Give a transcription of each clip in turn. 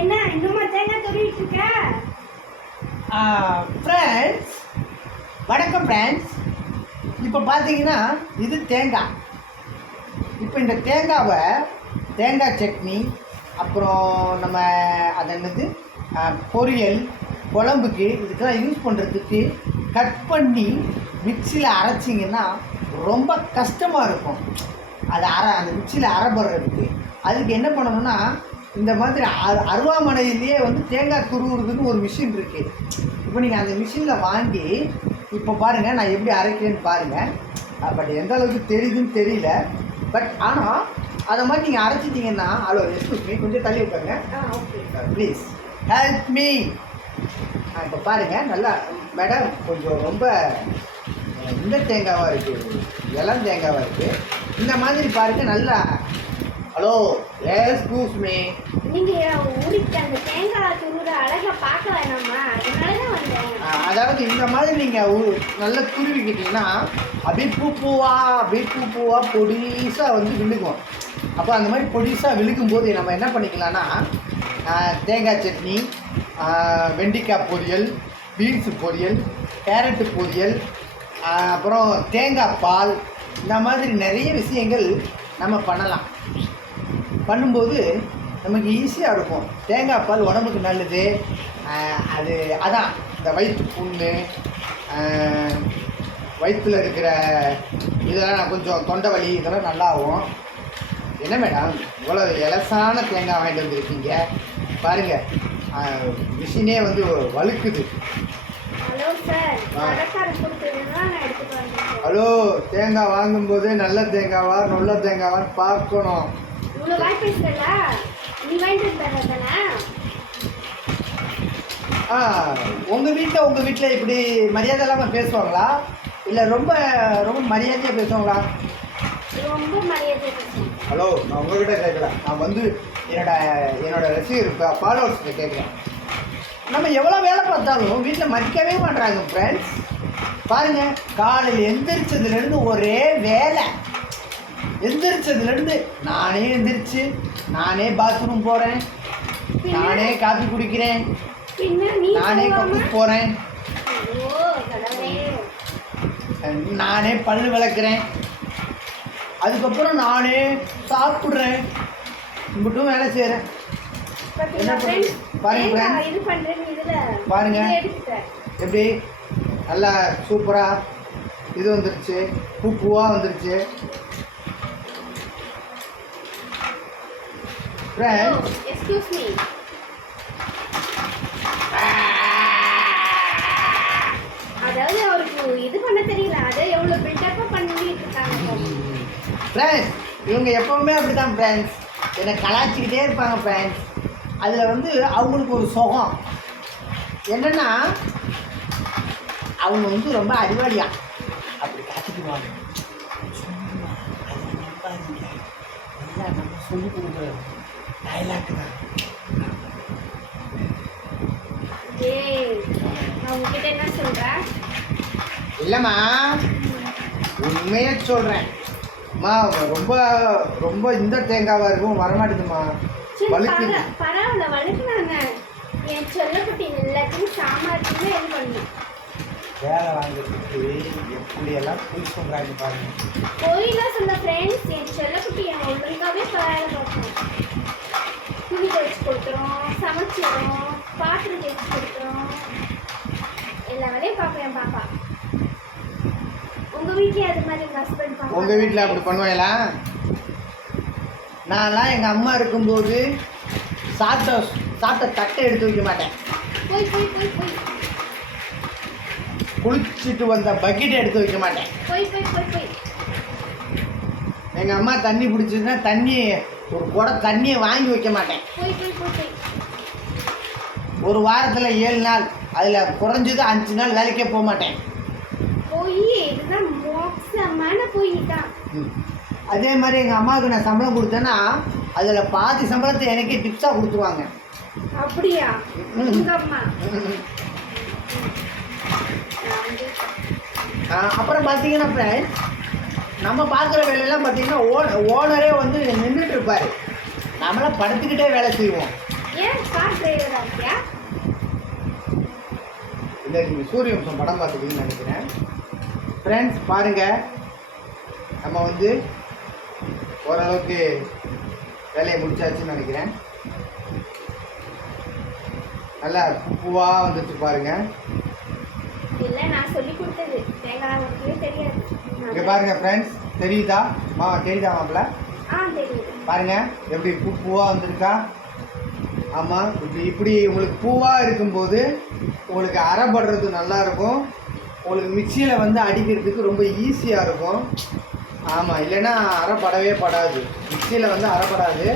என்ன இன்னுமா தேங்காய் துருவிட்டு இருக்க? ஃப்ரெண்ட்ஸ் வணக்கம் ஃப்ரெண்ட்ஸ் இப்போ பார்த்தீங்கன்னா இது தேங்காய். இப்போ இந்த தேங்காவை தேங்காய் சட்னி அப்புறம் நம்ம அது என்னது? பொரியல் குழம்புக்கு இதுக்கெல்லாம் யூஸ் பண்ணுறதுக்கு கட் பண்ணி மிக்சியில் அரைச்சிங்கன்னா ரொம்ப கஷ்டமாக இருக்கும். அதை அரை அந்த மிக்சியில் அரைபடுறதுக்கு. அதுக்கு என்ன பண்ணணும்னா இந்த மாதிரி அரு அருவாமனையிலேயே வந்து தேங்காய் துருவுறதுன்னு ஒரு மிஷின் இருக்குது இப்போ நீங்கள் அந்த மிஷினில் வாங்கி இப்போ பாருங்கள் நான் எப்படி அரைக்கிறேன்னு பாருங்கள் பட் எந்த அளவுக்கு தெரியுதுன்னு தெரியல. பட் ஆனால் அதை மாதிரி நீங்கள் அரைச்சிட்டிங்கன்னா ஹலோ எக்ஸ்கூஸ் மீ கொஞ்சம் தள்ளி ஓகே ப்ளீஸ் ஹெல்ப் மீ இப்போ பாருங்கள் நல்லா மேடம் கொஞ்சம் ரொம்ப இந்த தேங்காவாக இருக்குது இளம் தேங்காவாக இருக்குது இந்த மாதிரி பாருங்கள் நல்லா ஹலோ எஸ்கூஸ் மீ நீங்க உரிக்க அந்த தேங்காய் துருவுற அழகா பார்க்க வேணாமா? அதனாலதான் வந்தேன். அதாவது இந்த மாதிரி நீங்கள் நல்லா துருவிக்கிட்டீங்கன்னா அப்படியே பூ பூவா அப்படியே பூ பூவா பொடிசாக வந்து விழுகும். அப்போ அந்த மாதிரி பொடிசாக விழுகும் போது நம்ம என்ன பண்ணிக்கலாம்னா தேங்காய் சட்னி வெண்டைக்காய் பொரியல் பீன்ஸு பொரியல் கேரட்டு பொரியல் அப்புறம் தேங்காய் பால் இந்த மாதிரி நிறைய விஷயங்கள் நம்ம பண்ணலாம். பண்ணும்போது நமக்கு ஈஸியாக இருக்கும். தேங்காய் பால் உடம்புக்கு நல்லது. அது அதான் இந்த வயிற்று புண்ணு வயித்துல இருக்கிற இதெல்லாம் கொஞ்சம் தொண்டை வலி இதெல்லாம் நல்லா ஆகும் என்ன மேடம் இவ்வளோ இலசான தேங்காய் வாங்கிட்டு வந்திருக்கீங்க? பாருங்கள் மிஷினே வந்து வழுக்குது. ஹலோ தேங்காய் வாங்கும்போது நல்ல தேங்காவா நல்ல தேங்காவான்னு பார்க்கணும். இவ்வளவு வாய் பேசுறல நீ வாங்கிட்டு தர தானே ஆ உங்கள் வீட்டில் உங்கள் வீட்டில் இப்படி மரியாதை இல்லாமல் பேசுவாங்களா? இல்லை ரொம்ப ரொம்ப மரியாதையாக பேசுவாங்களா? ரொம்ப மரியாதை ஹலோ நான் உங்ககிட்ட கேட்கல நான் வந்து என்னோட என்னோட ரசிகர் ஃபாலோவர்ஸ்கிட்ட கேட்குறேன். நம்ம எவ்வளோ வேலை பார்த்தாலும் வீட்டில் மதிக்கவே மாட்றாங்க ஃப்ரெண்ட்ஸ் பாருங்க காலையில் எந்திரிச்சதுலேருந்து ஒரே வேலை. எந்திரிச்சதுலேருந்து நானே எந்திரிச்சு நானே பாத்ரூம் போகிறேன் நானே காஃபி குடிக்கிறேன். நானே கக்கூஸ் போகிறேன் நானே பல் விளக்குறேன். அதுக்கப்புறம் நானே சாப்பிட்றேன். இங்கிட்டும் வேலை செய்கிறேன்? பாருங்க பாருங்க. எப்படி? நல்லா சூப்பராக இது வந்துருச்சு. பூ பூவாக வந்துருச்சு. ஃப்ரெண்ட் எக்ஸ்கியூஸ் மீ அதாவது அவருக்கு இது பண்ண தெரியல அதை எவ்வளவு பில்டப்பா பண்ணிட்டு இருக்காங்க ஃப்ரெண்ட்ஸ் இவங்க எப்பவுமே அப்படி தான் ஃப்ரெண்ட்ஸ் என்னை கலாச்சிக்கிட்டே இருப்பாங்க ஃப்ரெண்ட்ஸ் அதில் வந்து அவங்களுக்கு ஒரு சுகம் என்னென்னா அவங்க வந்து ரொம்ப அறிவாளியா அப்படி காத்திக்குவாங்க நம்ம சொல்லி கொடுக்குற டைலாக் தான் ஏய் நான் உங்ககிட்ட என்ன சொல்றேன். இல்லைம்மா உண்மையை சொல்கிறேன் அம்மா ரொம்ப ரொம்ப இந்த தேங்காவாக இருக்கும் வலிக்குது. பர- பரவாயில்ல வளர்க்குறாங்க என் செல்லக்குட்டி எல்லாத்தையும் சாமர்த்தியமே இது பண்ணி. வேலை வாங்குறதுக்கு எப்படியெல்லாம் போய் சொல்கிறாங்க பாருங்க. கோயிலாம் சொன்ன ஃப்ரெண்ட்ஸ் என் செல்லக்குட்டி என் ஒழுங்காவே வேலை பார்க்கணும். துணி துவைச்சு கொடுக்குறோம் சமைச்சிடும் பாத்திரம் தேய்ச்சி கொடுக்குறோம். எல்லா வேலையும் பார்ப்பேன் என் பாப்பா. உங்க வீட்லயே அது மாதிரி உங்க ஹஸ்பண்ட் பாப்பா? உங்கள் வீட்டில் அப்படி பண்ணுவாங்களா? நான்லாம் எங்கள் அம்மா இருக்கும்போது சாப்பிட்ட சாப்பிட்ட தட்டை எடுத்து வைக்க மாட்டேன். போய் போய் போய் போய். குளிச்சுட்டு வந்த பக்கெட் எடுத்து வைக்க மாட்டேன். போய் போய் போய் போய். எங்கள் அம்மா தண்ணி பிடிச்சதுன்னா தண்ணி ஒரு குடம் தண்ணியை வாங்கி வைக்க மாட்டேன். ஒரு வாரத்தில் ஏழு நாள் அதில் குறைஞ்சது அஞ்சு நாள் வேலைக்கே போக மாட்டேன். அதே மாதிரி எங்கள் அம்மாவுக்கு நான் சம்பளம் கொடுத்தேன்னா அதில் பாதி சம்பளத்தை எனக்கே டிப்ஸாக கொடுத்துருவாங்க. அப்படியா? அப்புறம் பார்த்தீங்கன்னா ஃப்ரெண்ட்ஸ் நம்ம பார்க்குற வேலையெல்லாம் பார்த்தீங்கன்னா ஓன் ஓனரே வந்து நின்றுட்டு இருப்பார் நம்மளாம் படுத்துக்கிட்டே வேலை செய்வோம். ஏன் கார் டிரைவரா இருக்கியா? இல்லை நீங்கள் சூரிய வம்சம் படம் பார்த்துட்டீங்கன்னு நினைக்கிறேன். ஃப்ரெண்ட்ஸ் பாருங்கள் நம்ம வந்து ஓரளவுக்கு வேலையை முடிச்சாச்சுன்னு நினைக்கிறேன். நல்லா பூவாக வந்துச்சு பாருங்க. இல்ல நான் சொல்லி கொடுத்தது. தேங்காய் உடைக்கவே தெரியாது. இங்கே பாருங்க ஃப்ரெண்ட்ஸ் தெரியுதா? மா தெரியுதா மாப்பிள்ள? பாருங்க எப்படி பூ பூவாக வந்திருக்கா? ஆமாம் இப்படி இப்படி உங்களுக்கு பூவாக இருக்கும்போது உங்களுக்கு அறப்படுறது நல்லாயிருக்கும் உங்களுக்கு மிக்சியில் வந்து அடிக்கிறதுக்கு ரொம்ப ஈஸியாக இருக்கும். ஆமாம் இல்லைன்னா அறப்படவே படாது. மிக்சியில் வந்து அறப்படாது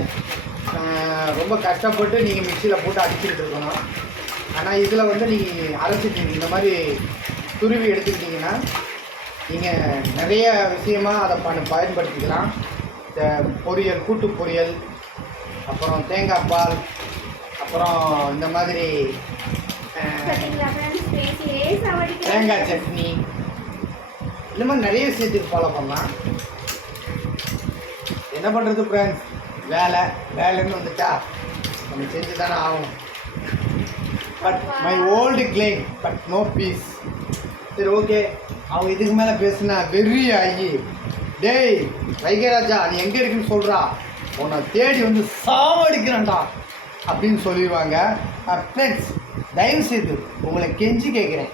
ரொம்ப கஷ்டப்பட்டு நீங்கள் மிக்சியில் போட்டு அடிச்சுட்டு இருக்கணும். ஆனால் இதில் வந்து நீங்கள் அரைச்சிட்டீங்க இந்த மாதிரி துருவி எடுத்துக்கிட்டிங்கன்னா நீங்கள் நிறைய விஷயமாக அதை பண்ண பயன்படுத்திக்கலாம். பொரியல் கூட்டு பொரியல் அப்புறம் தேங்காய் பால் அப்புறம் இந்த மாதிரி தேங்காய் சட்னி. இந்த மாதிரி நிறைய விஷயத்துக்கு ஃபாலோ பண்ணலாம். என்ன பண்ணுறது ஃப்ரெண்ட்ஸ் வேலை. வேலைன்னு வந்துட்டா நம்ம செஞ்சு தானே ஆகும் but my old claim but no fees சரி ஓகே அவங்க இதுக்கு மேலே பேசுனா வெறி ஆகி டேய் வைகராஜா நீ எங்கே இருக்குன்னு சொல்கிறா உன்னை தேடி வந்து சாவடிக்கிறேன்டா அப்படின்னு சொல்லிடுவாங்க. ஃப்ரெண்ட்ஸ் தயவு செய்து உங்களை கெஞ்சி கேட்குறேன்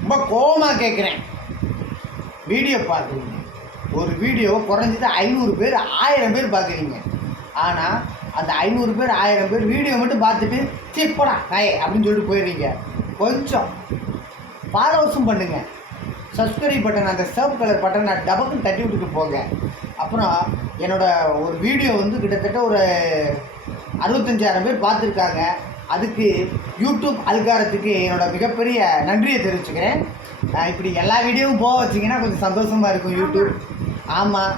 ரொம்ப கோபமாக கேட்குறேன் வீடியோ பார்க்குறீங்க. ஒரு வீடியோ குறைஞ்சது ஐநூறு பேர் ஆயிரம் பேர் பார்க்குறீங்க. ஆனால் அந்த ஐநூறு பேர் ஆயிரம் பேர் வீடியோ மட்டும் பார்த்துட்டு சிப்படா நாயே அப்படின்னு சொல்லிட்டு போயிடுறீங்க. கொஞ்சம் ஃபாலோவர்ஸும் பண்ணுங்கள் சப்ஸ்கிரைப் பட்டன் அந்த சர்வ் கலர் பட்டனை டபக்குன்னு தட்டி விட்டுட்டு போங்க. அப்புறம் என்னோட ஒரு வீடியோ வந்து கிட்டத்தட்ட ஒரு அறுபத்தஞ்சாயிரம் பேர் பார்த்துருக்காங்க. அதுக்கு யூடியூப் அல்காரத்துக்கு என்னோட மிகப்பெரிய நன்றியை தெரிவிச்சுக்கிறேன். இப்படி எல்லா வீடியோவும் போக வச்சிங்கன்னா கொஞ்சம் சந்தோஷமாக இருக்கும் யூடியூப். ஆமாம்